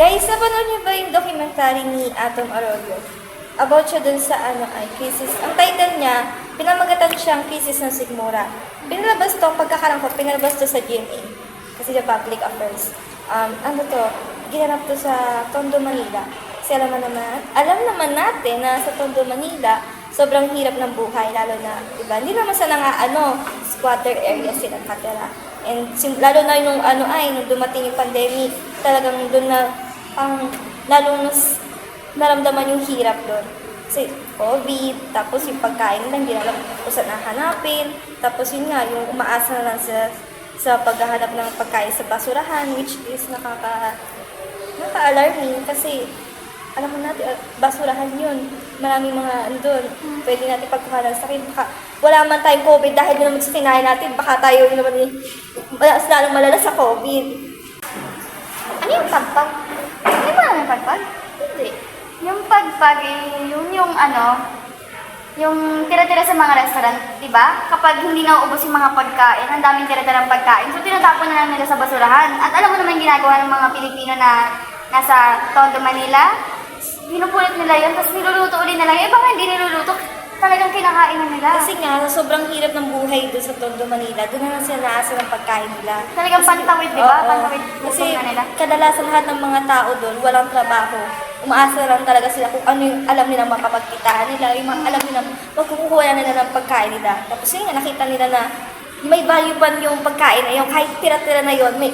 Guys, napanood niyo ba yung documentary ni Atom Arroyo? About siya dun sa cases. Ang title niya, pinamagatan siyang cases ng Sigmura. Pinalabas to, pagkakarangkot, pinalabas to sa GMA. Kasi the public affairs. Ginanap to sa Tondo, Manila. Kasi alam naman natin na sa Tondo, Manila, sobrang hirap ng buhay, lalo na, diba? Hindi naman sa squatter area sila katira. And lalo na nung nung dumating yung pandemic, talagang doon na lalong mas naramdaman yung hirap doon. Kasi COVID, tapos yung pagkain nila, hindi na alam kung saan nahanapin. Tapos yun nga, yung umaasa na lang sa paghahanap ng pagkain sa basurahan, which is nakaka-alarming kasi alam mo natin, basurahan yun. Maraming mga doon. Pwede natin pagkuha ng sakit. Baka wala man tayong COVID dahil yun naman sa kinain natin, baka tayo yun naman lalong malala sa COVID. Ano yung pagpag? Hindi ba naman pagpag? Hindi. Yung pagpag, yung tira-tira sa mga restaurant, di ba? Kapag hindi nauubos yung mga pagkain, ang daming tira-tira ng pagkain, so tinatapon na lang nila sa basurahan. At alam mo naman yung ginagawa ng mga Pilipino na nasa Tondo, Manila? Pinupulot nila yun, tapos niluluto ulit nila. Eh, baka hindi niluluto, talagang kinakain na nila. Kasi nga, sa sobrang hirap ng buhay doon sa Tondo, Manila, doon na lang sila naasa ng pagkain nila. Talagang pantawid, di ba? Oo. Pantawid Kasi na nila. kadalasan lahat ng mga tao doon, walang trabaho. Umaasa lang talaga sila kung ano yung alam nila makapagkitahan nila, yung mga alam nila magkukuha nila ng pagkain nila. Tapos yun nga, nakita nila na may value pa yung pagkain na yun, kahit tira-tira na yun, may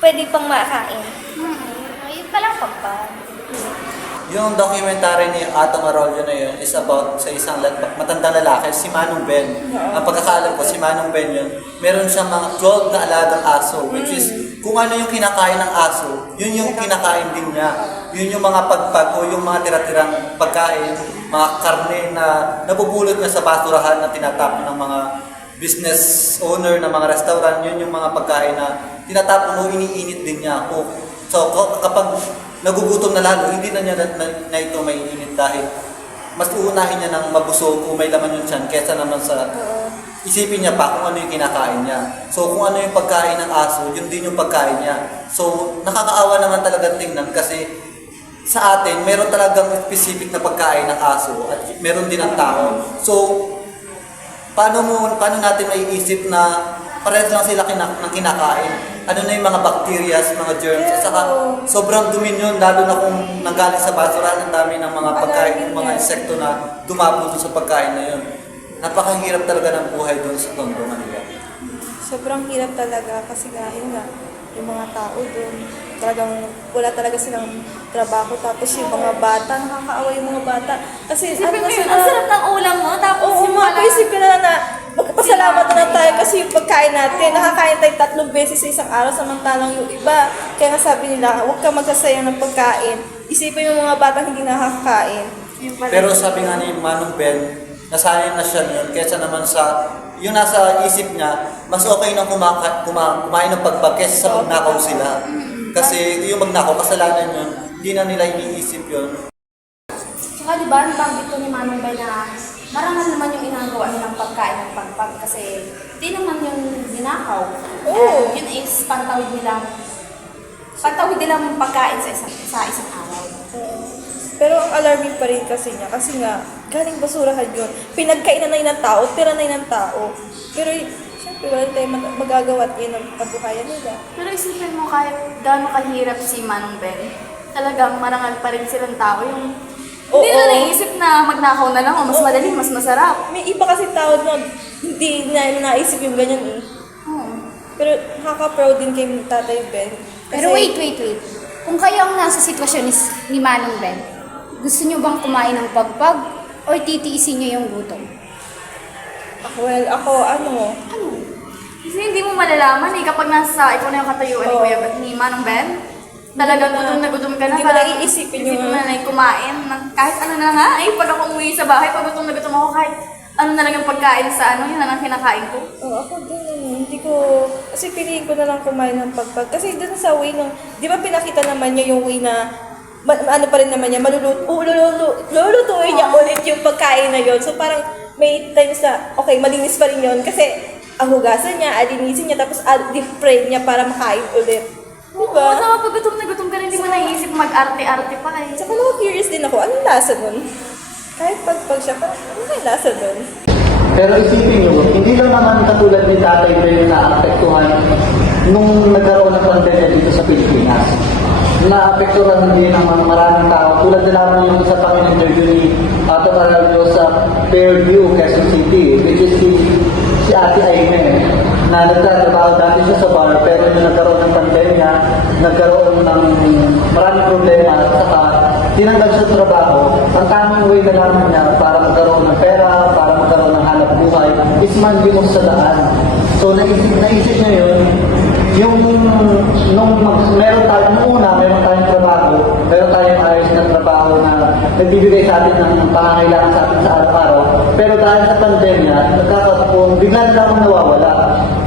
pwede pang makain. Yun palang pagpag. Yung documentary ni Atom Arroyo na yun is about sa isang matandang lalaki, si Manong Ben. Ang pagkakaalam ko, si Manong Ben yun, meron siyang mga 12 na alagang aso, which is kung ano yung kinakain ng aso, yun yung kinakain din niya. Yun yung mga pagpag o yung mga tira-tirang pagkain, mga karne na nabubulot niya sa basurahan na tinatapon ng mga business owner ng mga restaurant, yun yung mga pagkain na tinatapon o iniinit din niya. So kapag nagugutom na lalo, hindi na niya na ito may init dahil mas uunahin niya ng mabusog kung may laman yung tiyan kesa naman sa isipin niya pa kung ano yung kinakain niya. So kung ano yung pagkain ng aso, yun din yung pagkain niya. So nakakaawa naman talaga tingnan kasi sa atin, meron talagang specific na pagkain ng aso at meron din ng tao. So paano natin maiisip na parehas lang sila ng kinakain? Ano na yung mga bacteria, mga germs, at saka sobrang dumi yun, lalo na kung nanggaling sa basurahan, ang dami ng mga pagkain, mga insekto na dumapo sa pagkain na yun. Napakahirap talaga ng buhay doon sa Tondo, Manila. Sobrang hirap talaga kasi yung mga tao doon, talagang wala talaga silang trabaho. Tapos yung mga bata, nakakaawa yung mga bata. Kasi Ang sarap ng ulam mo, tapos Oo, mapaisip ka na lang na magpasalamat na lang tayo kasi yung pagkain natin, nakakain tayo 3 beses sa isang araw, samantalang yung iba. Kaya nga sabi nila, huwag ka magsasayang ng pagkain. Isipin yung mga batang hindi nakakain. Pero sabi nga ni Manong Ben, nasayang na siya yun, kesa naman sa yung nasa isip niya, mas okay nang kumain ng pagpag kesa sa magnakaw sila. Kasi yung magnakaw, kasalanan yun, hindi na nila iniisip yun. Tsaka diba, nabanggit ko ni Manong Ben na marangal naman yung inagawa nilang pagkain ng pagpag kasi di naman yung dinakaw. Oo. Yun is pantawid nilang pagkain sa isang araw. Pero ang alarming pa rin kasi niya, kasi nga, galing basurahan yun. Pinagkainan na yun ng tao, tira na yun ng tao. Pero, syempre, wala tayong magagawa at yun ang kabuhayan nila. Pero isipin mo kahit gaano kahirap si Manong Ben, talagang marangal pa rin silang tao. Yung hindi Oo. na naisip na magnakaw na lang o mas madali, mas masarap. May iba kasi tao na hindi na naisip yung ganyan eh. Oo. Pero nakaka-proud din kay Tatay Ben. Pero wait. Kung kayo ang nasa sitwasyon ni Manong Ben, gusto nyo bang kumain ng pagpag o titiisin nyo yung gutom? Well, ako, Kasi hindi mo malalaman eh kapag ikaw na yung katayuan ni Oo. Kuya ni Manong Ben. Talagang gutom na gutom ka na. Hindi mo parang na iisipin isipin yung- mo na kumain. Kahit ano na nga, pag ako umuwi sa bahay, pag gutom na gutom ako, kahit ano na lang yung pagkain sa yun na lang kinakain ko. ako din, hindi ko, kasi piliin ko na lang kumain ng pagpag. Kasi dun sa way ng, di ba pinakita naman niya yung way na, ano pa rin naman niya, lulutuin niya ulit yung pagkain na yun. So parang may times na, okay, malinis pa rin yun. Kasi hugasan niya, alinisin niya, tapos deep fry niya para makain ulit. Oo, Diba? tama, pag gutom na gutom ka rin, hindi mo naisip mag-arte-arte pa eh. Tsaka curious din ako, anong lasa nun? Kahit pagpag siya, parang ano yung lasa nun? Pero isipin nyo, hindi lang naman katulad ni Tatay Ben na naapektuhan nung nagkaroon ng pandemya dito sa Pilipinas. Naapektuhan din ng mga maraming tao. Tulad na lang yung sa pang-interview ni Ato Aralio sa Fairview, Quezon City, which is si Ate Aime, na nagtatrabaho dati siya sa bar, pero nung nagkaroon ng pandemya, nagkaroon ng maraming problema, at saka tinanggal siya sa trabaho. Ang tamang way na naman niya para magkaroon ng pera, para magkaroon ng hanap buhay, is manlimos sa daan. So naisip niya yun, meron tayong trabaho, meron tayong ayos na trabaho na nagbibigay sa atin ng pangangailangan sa atin sa araw-araw. Pero dahil sa pandemya, nagkakataon, bigla na lamang nawawala.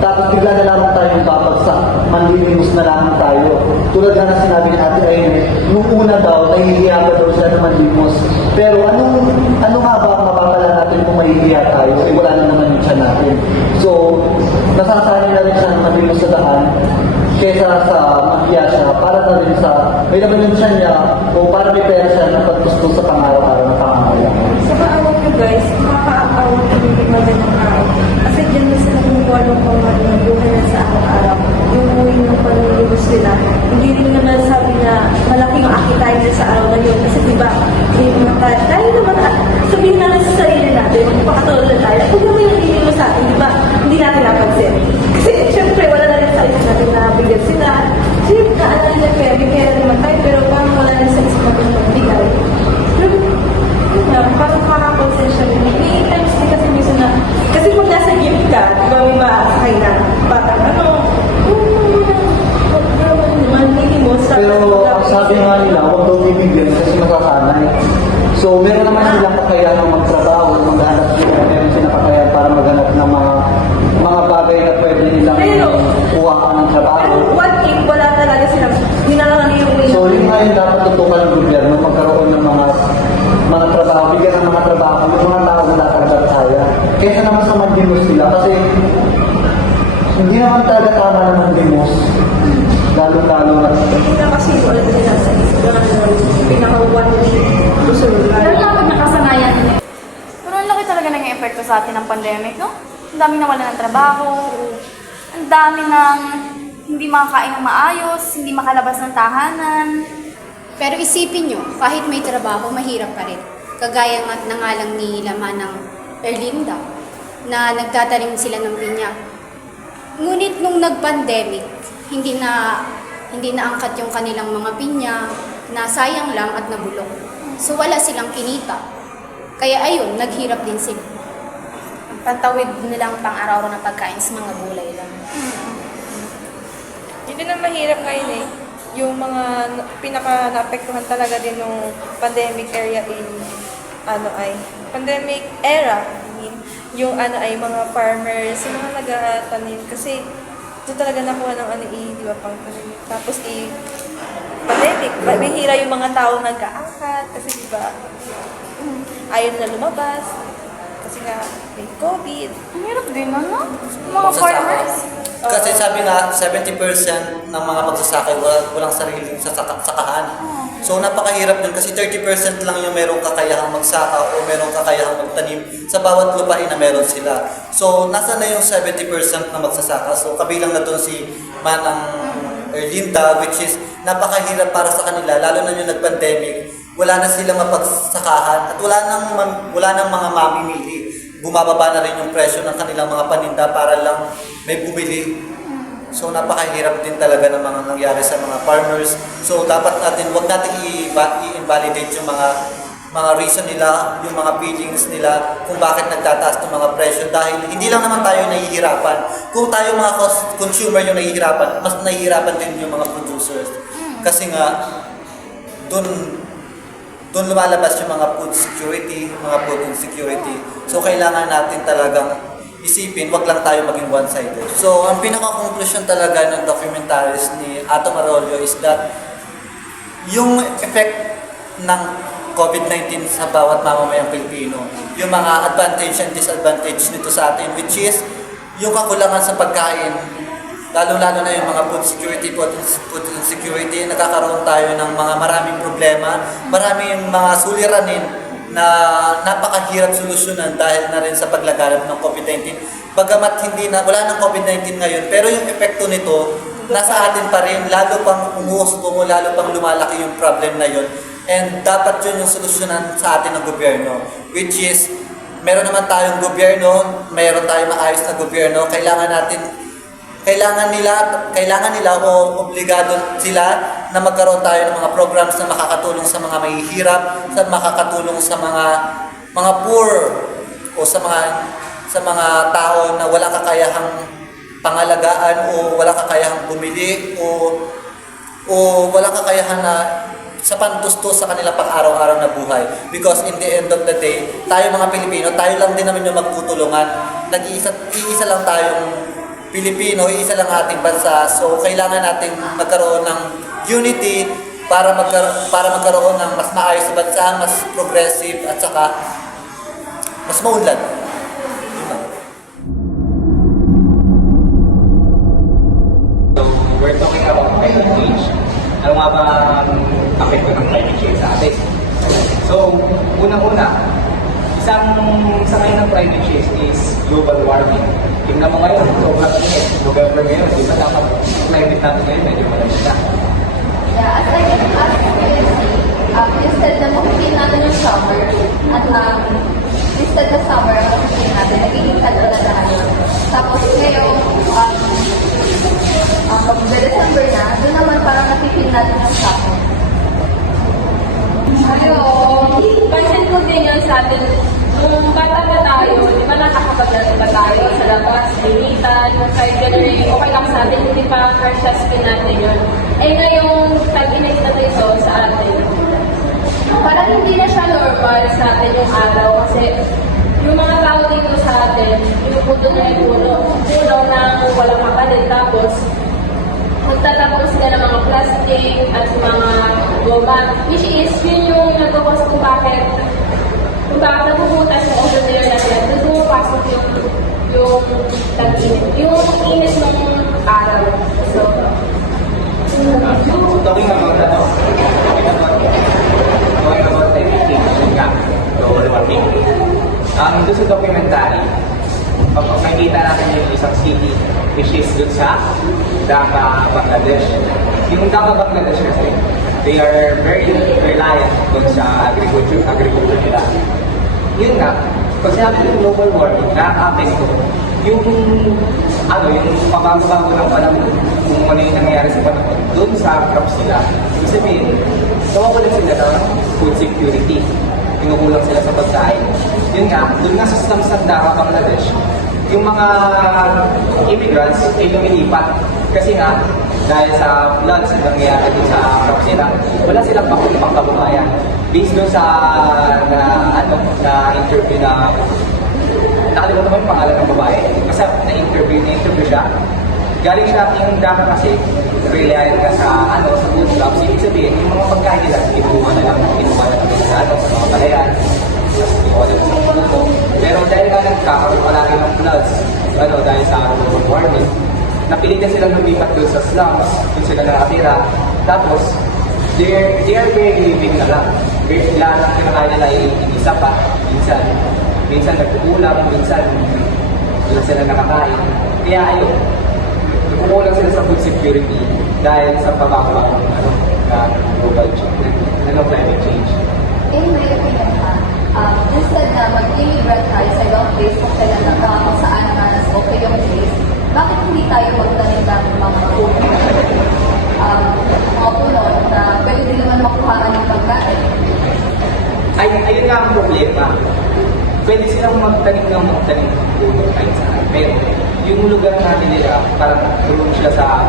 Tapos bigla na lamang tayong babagsak, manlilimos na lamang tayo. Tulad nga na sinabi ni Ate Aine, nung una daw, nahihiya pa daw siya na manlimos. Pero ano nga ba ang mapapala natin kung mahihiya tayo? Eh wala na naman yung siya natin. So, nasasanay na rin siya na manlimos sa daan kesa sa mahiya siya, para na rin sa may naman siya niya o para may pera siya na pagtusto sa pang-araw-araw na pangangailangan. Sa kaawat nyo guys, makakaawat na yung magandang tao. Kasi dyan na sila kumukuha ng pamahal ng buhay na sa araw-araw. Yung uwi ng panlilibos nila. Hindi rin naman sabi na malaki yung akitahin nila sa araw na yun. Kasi diba, tayo naman, sabihin natin sa sarili natin, magpakatulad na tayo. Kung naman yung hindi mo sa atin, diba, hindi natin napansin. Kasi syempre, wala na rin sa isip natin na bigyan sila. Siyempre, naalala nila pera, may pera naman tayo, pero parang wala rin sa isip natin na bigay. Parang makakakonsen siya rin. May times din kasi minsan na, kasi pag nasa gift ka, di ba may makakakay na, parang manili mo sa... Pero sabi nga nila, huwag daw bibigyan kasi masasanay. So, meron naman silang kakayahan magtrabaho, maghanap sila, meron silang kakayahan para maghanap ng mga bagay na pwede nilang kuha ng trabaho. Pero one thing, wala talaga silang, hindi na lang yung So, yun nga yung dapat tutukan ng gobyerno, magkaroon ng mga trabaho, bigyan ng mga trabaho, yung mga tao na talaga kaya. Kesa naman sa manlimos nila, kasi hindi naman talaga tama na manlimos. Lalo-lalo na. hindi na kasi wala nila sa isip na pinaka-one gusto nila. Pero dapat nakasanayan nila. Pero ang laki talaga naging epekto sa atin ng pandemic, no? Ang dami nawala ng trabaho, ang dami ng hindi makakain ng maayos, hindi makalabas ng tahanan. Pero isipin nyo, kahit may trabaho, mahirap pa rin. Kagaya na nga lang ni Lamanang Erlinda, na nagtatanim sila ng pinya. Ngunit nung nag-pandemic, hindi na angkat yung kanilang mga pinya, na sayang lang at nabulok. So wala silang kinita. Kaya ayun, naghirap din sila. Pantawid nilang pang-araw-araw na pagkain sa mga gulay lang. Hindi na mahirap ngayon eh. Yung mga pinaka-naapektuhan talaga din nung pandemic area pandemic era, yung mga farmers, yung mga nagatanim kasi doon talaga nakuha ng di ba, pang tapos pandemic, bihira yung mga tao nag-aangkat kasi di ba, ayaw na lumabas kasi nga may COVID. Ang hirap din, ano? Mga farmers. Kasi sabi nga, 70% ng mga magsasaka walang sariling sakahan. So napakahirap din kasi 30% lang yung merong kakayahang magsaka o merong kakayahang magtanim sa bawat lupain na meron sila. So nasa na yung 70% na magsasaka. So kabilang na doon si Manang Erlinda, which is napakahirap para sa kanila, lalo na yung nag-pandemic. Wala na silang mapagsakahan at wala nang mga mamimili. Bumababa na rin yung presyo ng kanilang mga paninda para lang may bumili. So napakahirap din talaga ng mga nangyari sa mga farmers. So dapat wag natin i-invalidate yung mga reason nila, yung mga feelings nila kung bakit nagtataas ng mga presyo dahil hindi lang naman tayo nahihirapan. Kung tayo mga consumer yung nahihirapan, mas nahihirapan din yung mga producers. Kasi nga doon lumalabas yung mga food security, mga food insecurity. So kailangan natin talagang isipin, wag lang tayo maging one-sided. So ang pinaka-conclusion talaga ng documentaries ni Ato Marolio is that yung effect ng COVID-19 sa bawat mamamayang Pilipino, yung mga advantage and disadvantage nito sa atin, which is yung kakulangan sa pagkain lalo-lalo na yung mga food insecurity, nagkakaroon tayo ng mga maraming problema, maraming mga suliranin na napakahirap solusyonan dahil na rin sa paglaganap ng COVID-19. Bagamat wala ng COVID-19 ngayon, pero yung epekto nito, nasa atin pa rin, lalo pang umuusbong, lalo pang lumalaki yung problem na yun. And dapat yun yung solusyonan sa atin ng gobyerno, which is, meron naman tayong gobyerno, meron tayong maayos na gobyerno, kailangan nila o obligado sila na magkaroon tayo ng mga programs na makakatulong sa mga mahihirap, sa makakatulong sa mga poor o sa mga tao na walang kakayahang pangalagaan o walang kakayahang bumili o walang kakayahan na sa pantustos sa kanilang pang-araw-araw na buhay. Because in the end of the day, tayo mga Pilipino, tayo lang din naman yung magtutulungan. Iisa lang tayong Pilipino, isa lang ating bansa. So, kailangan nating magkaroon ng unity para magkaroon ng mas maayos na bansa, mas progressive, at saka mas maunlad. So, we're talking about climate change. Ano nga ba ang apekto ng climate change sa atin? So, unang-una, isang ngayon ng climate change is global warming. Tingnan mo ngayon, sobrang init. November ngayon, di ba dapat climate natin ngayon, medyo malamig na. Yeah, as I can see, instead na makikin natin yung summer, at instead na summer, makikin natin, nagiging tag-ulan na ngayon. Tapos ngayon, mag-December na, doon naman parang nakikita natin yung summer. Pansin ko din yan sa atin. Nung bata pa tayo, di ba nakakapaglalaro pa tayo sa labas, linitan, kahit gano'n okay lang sa atin, hindi pa fresh skin natin yun. Eh ngayong tag-init na ito sa atin, parang hindi na siya normal sa atin yung araw kasi yung mga tao dito sa atin, pinuputo na yung puno na walang makalit, tapos magtatapos sila ng mga plastic at mga goma, which is yun yung nagkakos kung bakit nabubutas yung ozone layer natin, doon pumapasok yung tag-init, yung init ng araw. So, Talking about climate change, yun nga, global warming. Doon sa documentary, makikita natin yung isang city, which is doon sa Dhaka, Bangladesh. Yung Dhaka, Bangladesh kasi, they are very reliant doon sa agriculture nila. Yun nga, pag sinabi ng global warming, nakaka-apekto yung pagbabago ng panahon, kung ano yung nangyayari sa panahon, doon sa crops nila, ibig sabihin, nawawalan sila ng food security. Pinukulang sila sa pagkain. Yun nga, doon nga sa slums ng Dhaka, Bangladesh, yung mga immigrants ay lumilipat. Kasi nga, dahil sa floods na nangyayari doon sa crops nila, wala silang pangkabuhayan. Based doon sa interview na nakalimutan mo yung pangalan ng babae. Kasi na-interview siya. Galing siya yung Dhaka kasi reliant ka sa food crops. Ibig sabihin, yung mga pagkain nila, kinuha na lang sa mga palayan. Pero dahil nga nagkakaroon palagi ng floods, dahil sa global warming, napilitan silang lumipat doon sa slums, doon sila nakatira. Tapos, they are very living na lang. Lahat ng kinakain nila ay hindi sapat. Minsan nagkukulang, minsan wala sila nakakain. Kaya ayun, nagkukulang sila sa food security dahil sa pagbabago ng global change, climate change. In my opinion, instead na mag-immigrant tayo sa ibang place kung kung saan na nas okay yung place, bakit hindi tayo magtanim ng mga puno na pwede din naman makuhaan ng pagkain? Ayun nga ang problema. Pwede silang magtanim ng puno kahit saan. Pero yung lugar natin nila, parang room siya sa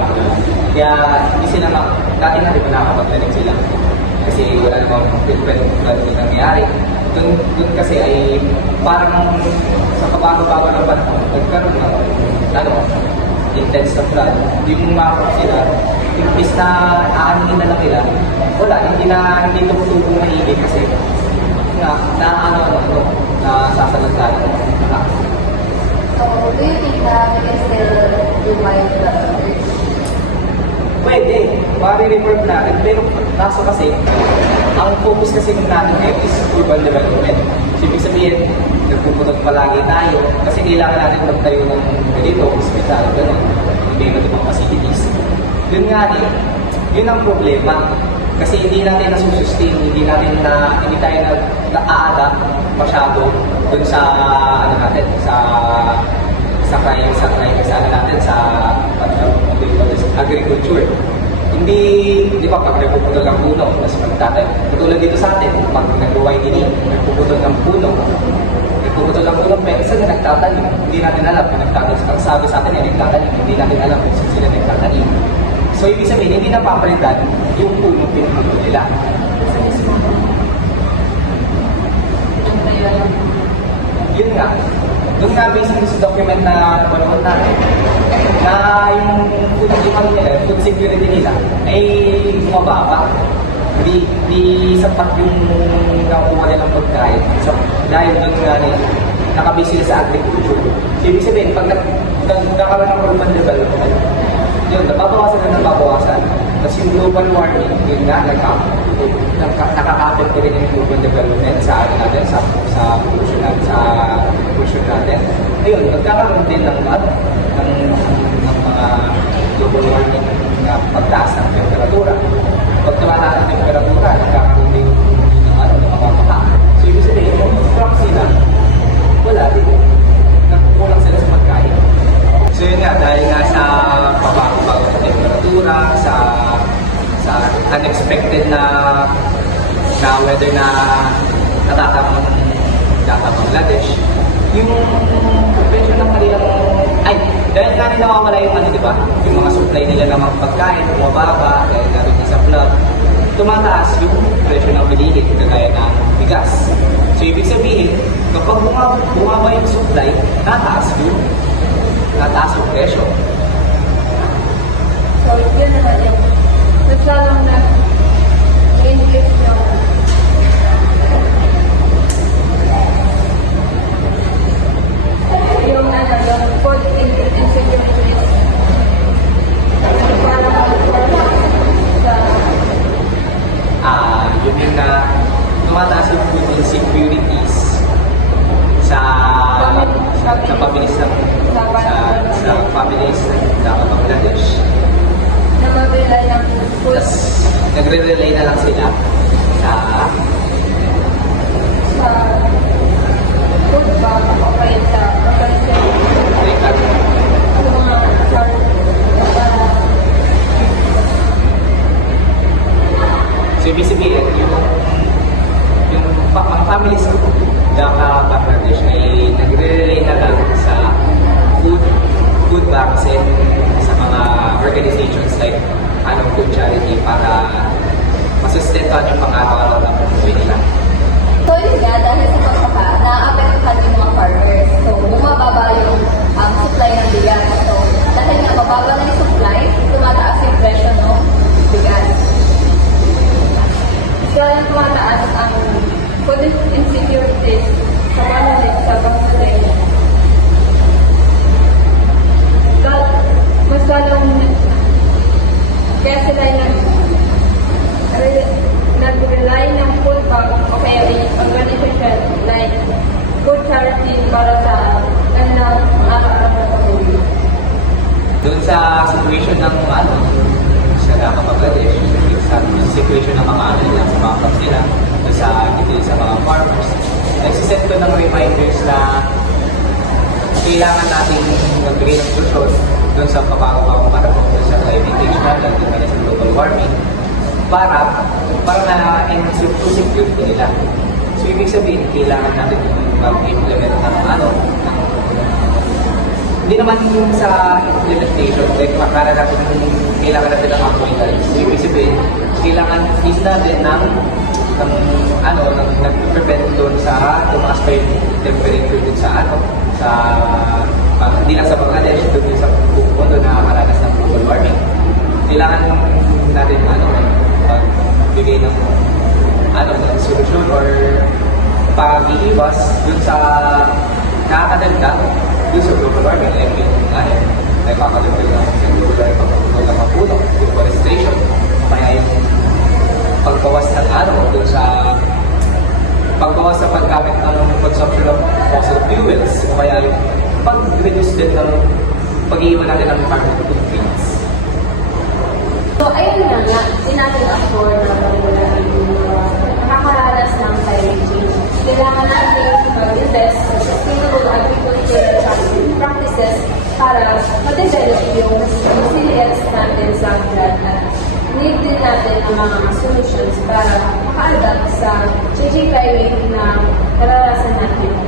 kaya hindi sila dati na rin nakakapagtanim sila. Kasi wala namang different flood na nangyayari. Doon kasi ay parang sa pabago-bago ng panahon, nagkaroon ng intense na flood. Yung mga crops nila, imbis na aaningin na lang nila, wala, hindi tumutubong maigit kasi nasasalagay. So, do you think na we can still revive the earth? Pwede, ma-report natin. Pero kaso kasi, ang focus kasi natin ngayon is urban development. So, ibig sabihin, nagpupunod palagi tayo kasi kailangan natin magtayo ng ganito, hospital, gano'n, iba-iba't ibang facilities. Yun nga din, yun ang problema. Kasi hindi natin nasusustain, hindi tayo na-a-adapt masyado dun sa, ano natin, sa agriculture. Hindi, di ba, pag nagpuputol ng puno, tapos magtatayo. Katulad dito sa atin, pag nag-uway din, nagpuputol ng puno, pero saan na nagtatanim? Hindi natin alam kung nagtatanim. Ang sabi sa atin ay nagtatanim, hindi natin alam kung saan sila nagtatanim. So, ibig sabihin, hindi napapalitan yung puno pinuputol nila. Yun nga. Doon nga basically sa document na napanood natin, na yung food security nila ay mababa. Di sapat yung nakuha nilang pagkain. So, dahil doon nga rin, nakabase sila sa agriculture. So, ibig sabihin, pag nagkakaroon ng urban development, yun, nababawasan. Tapos yung global warming, yun nga, nakaka-affect rin yung urban development sa natin, sa pollution natin. Ayun, nagkakaroon din ng mga global warming na pagtaas ng temperatura. Pag tumataas ng temperatura, nagkakaroon din ng mga baha. So, ibig sabihin, yung crops nila, wala din. Nagkukulang sila sa pagkain. So yun nga, dahil nga sa pabago-bago ng temperatura, sa unexpected na weather na natatamang Bangladesh, yung presyo ng kanilang, dahil nga rin nawawala yung di ba? Yung mga supply nila ng mga pagkain, bumababa, dahil nga rin sa flood, tumataas yung presyo ng bilihin, kagaya ng bigas. So ibig sabihin, kapag bumaba yung supply, nataas yung presyo. So, yun naman yung mas lalong na-increase yung food insecurities. Yun yung na tumataas yung food insecurities sa families ng sa families ng Bangladesh. Na mabila ng food. Tapos, nagre-relay na lang sila sa Food ba o kaya sa So, ibig sabihin, yung families ng Bangladesh ay nagre-relay na lang sa food banks and sa mga organizations like food charity para masustentuhan yung pang-araw-araw ng buhay nila. So yun nga, dahil sa pagkaka, na-apektuhan yung mga farmers. So bumababa yung supply ng bigas. So dahil nga mababa na yung supply, tumataas yung presyo ng bigas. kaya tumataas ang food insecurities sa Bangladesh, sa Bangladesh. Mas lalong kaya sila nag-rely ng food bank o kaya organization like food charity para sa kanilang araw-araw na pag-uwi. Doon sa situation ng sa Bangladesh, sa situation ng mga sa mga farms nila, sa mga farmers, nagsiset ko ng reminders na kailangan natin magbigay ng solusyon doon sa pabago-bagong panahon, doon sa climate change natin, doon sa global warming, para na-enhance yung food security nila. So, ibig sabihin, kailangan natin mag-implement ng hindi naman yung sa implementation, like kailangan natin ng mga pointers. So, ibig sabihin, kailangan is natin ng nag-prevent doon sa tumaas pa yung temperature doon sa hindi lang sa Bangladesh, doon sa buong mundo na nakakaranas ng global warming. Kailangan natin bigay ng solusyon or pag-iiwas doon sa nakakadagdag doon sa global warming, like yung nagpapalagdag ng global warming, pagpapulong ng mapuno, deforestation, natin afford na pagmulaan yung mga nakakaranas ng climate change. Kailangan natin mag-invest sa sustainable agriculture practices para ma-develop yung resilience natin sa agad at need din natin ang mga solutions para maka-adapt sa changing climate na nararasan natin